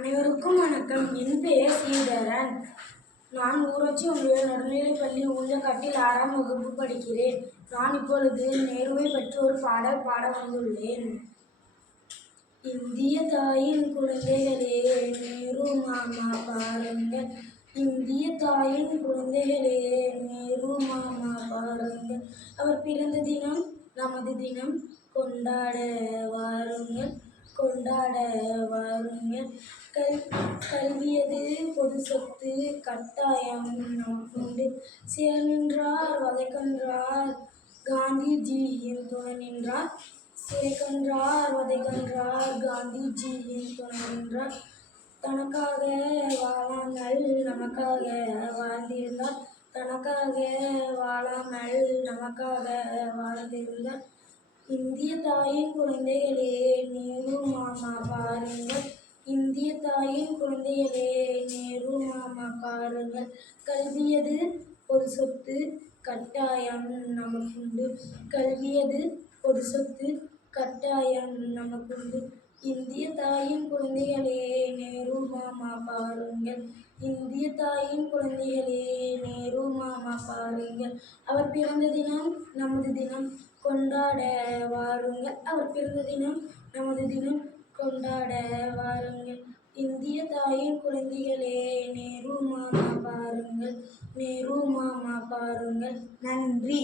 அனைவருக்கும் வணக்கம். என் பெயர் ஸ்ரீதரன். நான் ஊராட்சி ஒன்றிய நடுநிலைப்பள்ளி ஊஞ்சக்காட்டில் 6ஆம் வகுப்பு படிக்கிறேன். நான் இப்பொழுது நேருவை பற்றி ஒரு பாடல் பாட வந்துள்ளேன். இந்திய தாயின் குழந்தைகளே, நேரு மாமா பாருங்கள். இந்திய தாயின் குழந்தைகளே, நேரு மாமா பாருங்கள். அவர் பிறந்த தினம் நமது தினம், கொண்டாட வாருங்கள், கொண்டாட வாருங்கள். கல்வியது பொது சொத்து, கட்டாயம் நமக்குண்டு. சேர் நின்றார் வதைக்கன்றார், காந்திஜியின் துணை நின்றார். சிறைக்கன்றார் வதைக்கன்றார், காந்திஜியின் துணை நின்றார். தனக்காக வாழாமல் நமக்காக வாழ்ந்திருந்தார், தனக்காக வாழாமல் நமக்காக வாழ்ந்திருந்தார். இந்திய தாயின் குழந்தைகளே, நேரு மாமா பாருங்கள். இந்திய தாயின் குழந்தைகளே, நேரு மாமா பாருங்கள். கல்வியது பொது சொத்து, கட்டாயம் நமக்குண்டு. கல்வியது பொது சொத்து, கட்டாயம் நமக்குண்டு. இந்திய தாயின் குழந்தைகளே, நேரு மாமா பாருங்கள். இந்திய தாயின் குழந்தைகளே, நேரு மாமா பாருங்கள். அவர் பிறந்த தினம் நமது தினம், கொண்டாட வாருங்கள். அவர் பிறந்த தினம் நமது தினம், கொண்டாட வாருங்கள். இந்திய தாயின் குழந்தைகளே, நேரு மாமா பாருங்கள், நேரு மாமா பாருங்கள். நன்றி.